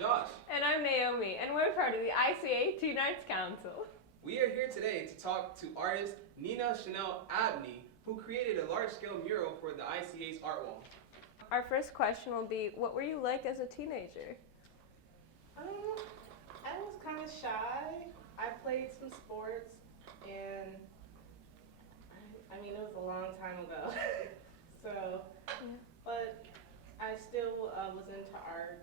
Josh. And I'm Naomi, and we're part of the ICA Teen Arts Council. We are here today to talk to artist Nina Chanel Abney, who created a large-scale mural for the ICA's art wall. Our first question will be, what were you like as a teenager? I was kind of shy. I played some sports, and I mean, it was a long time ago. So, but I still was into art.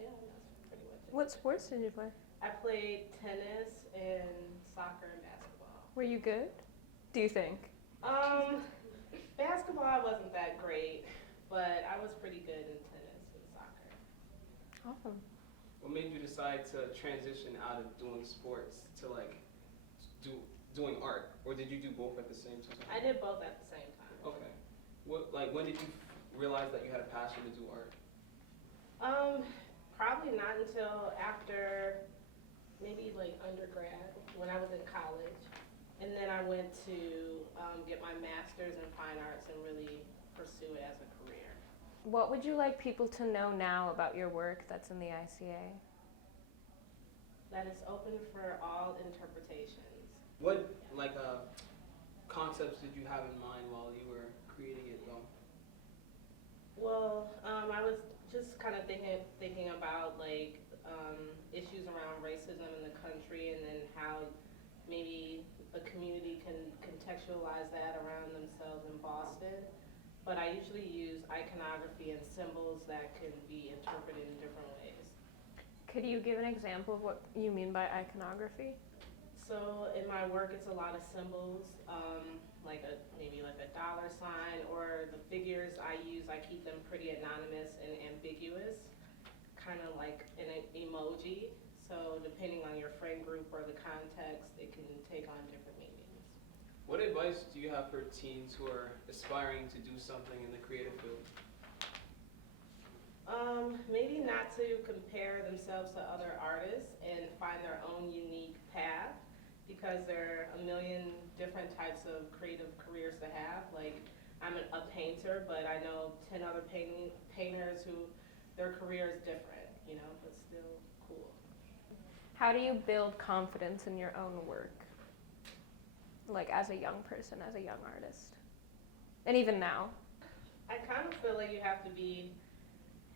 Yeah, that's pretty much it. What sports did you play? I played tennis and soccer and basketball. Were you good? Do you think? Basketball wasn't that great, but I was pretty good in tennis and soccer. Awesome. What made you decide to transition out of doing sports to doing art, or did you do both at the same time? I did both at the same time. Okay. When did you realize that you had a passion to do art? Probably not until after maybe like undergrad, when I was in college. And then I went to get my master's in fine arts and really pursue it as a career. What would you like people to know now about your work that's in the ICA? That it's open for all interpretations. What concepts did you have in mind while you were creating it though? Well, I was just kind of thinking about issues around racism in the country, and then how maybe a community can contextualize that around themselves in Boston. But I usually use iconography and symbols that can be interpreted in different ways. Could you give an example of what you mean by iconography? So in my work, it's a lot of symbols, maybe like a dollar sign, or the figures I use, I keep them pretty anonymous and ambiguous, kind of like an emoji. So depending on your friend group or the context, it can take on different meanings. What advice do you have for teens who are aspiring to do something in the creative field? Maybe not to compare themselves to other artists and find their own unique path, because there are a million different types of creative careers to have. Like, I'm a painter, but I know 10 other painters who their career is different, but still cool. How do you build confidence in your own work? Like as a young person, as a young artist? And even now? I kind of feel like you have to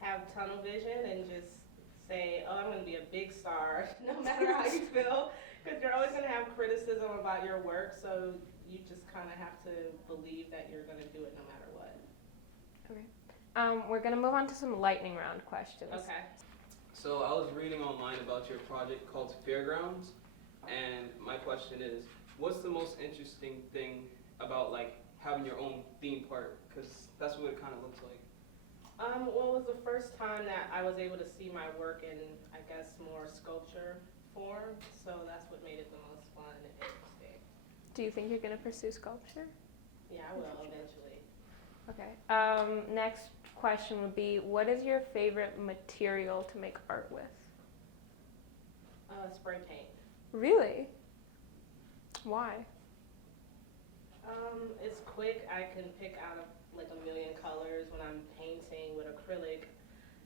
have tunnel vision and just say, oh, I'm going to be a big star, no matter how you feel, because you're always going to have criticism about your work, so you just kind of have to believe that you're going to do it no matter what. Okay. We're going to move on to some lightning round questions. Okay. So I was reading online about your project called Fairgrounds, and my question is, what's the most interesting thing about having your own theme park? Because that's what it kind of looks like. Well, it was the first time that I was able to see my work in, I guess, more sculpture form, so that's what made it the most fun and interesting. Do you think you're going to pursue sculpture? Yeah, I will eventually. Okay. Next question would be, what is your favorite material to make art with? Spray paint. Really? Why? It's quick. I can pick out a million colors. When I'm painting with acrylic,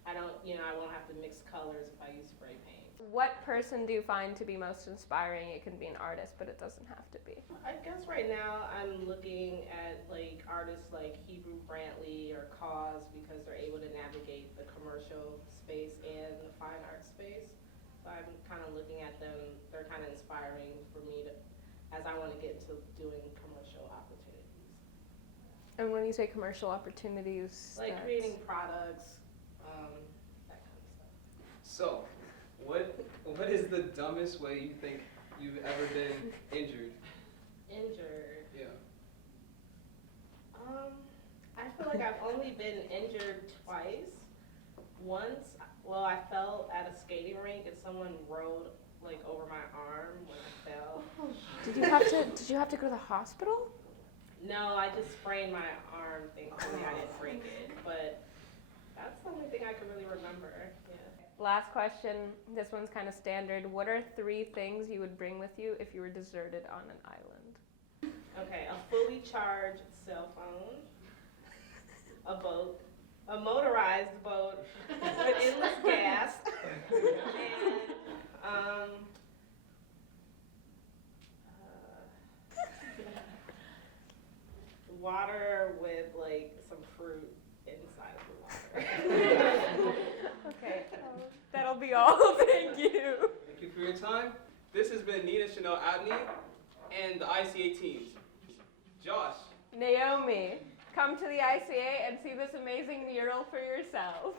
I won't have to mix colors if I use spray paint. What person do you find to be most inspiring? It can be an artist, but it doesn't have to be. I guess right now I'm looking at artists like Hebrew Brantley or Cause, because they're able to navigate the commercial space and the fine art space. So I'm kind of looking at them. They're kind of inspiring for me as I want to get into doing commercial opportunities. And when you say commercial opportunities, creating products, that kind of stuff. So, what is the dumbest way you think you've ever been injured? Injured? Yeah. I feel like I've only been injured twice. Once, I fell at a skating rink and someone rode over my arm when I fell. Did you have to go to the hospital? No, I just sprained my arm. Thankfully, I didn't break it, but that's the only thing I can really remember. Yeah. Last question. This one's kind of standard. What are 3 things you would bring with you if you were deserted on an island? Okay, a fully charged cell phone, a boat, a motorized boat with endless gas, y'all. Thank you. Thank you for your time. This has been Nina Chanel Abney and the ICA teams. Josh. Naomi, come to the ICA and see this amazing mural for yourself.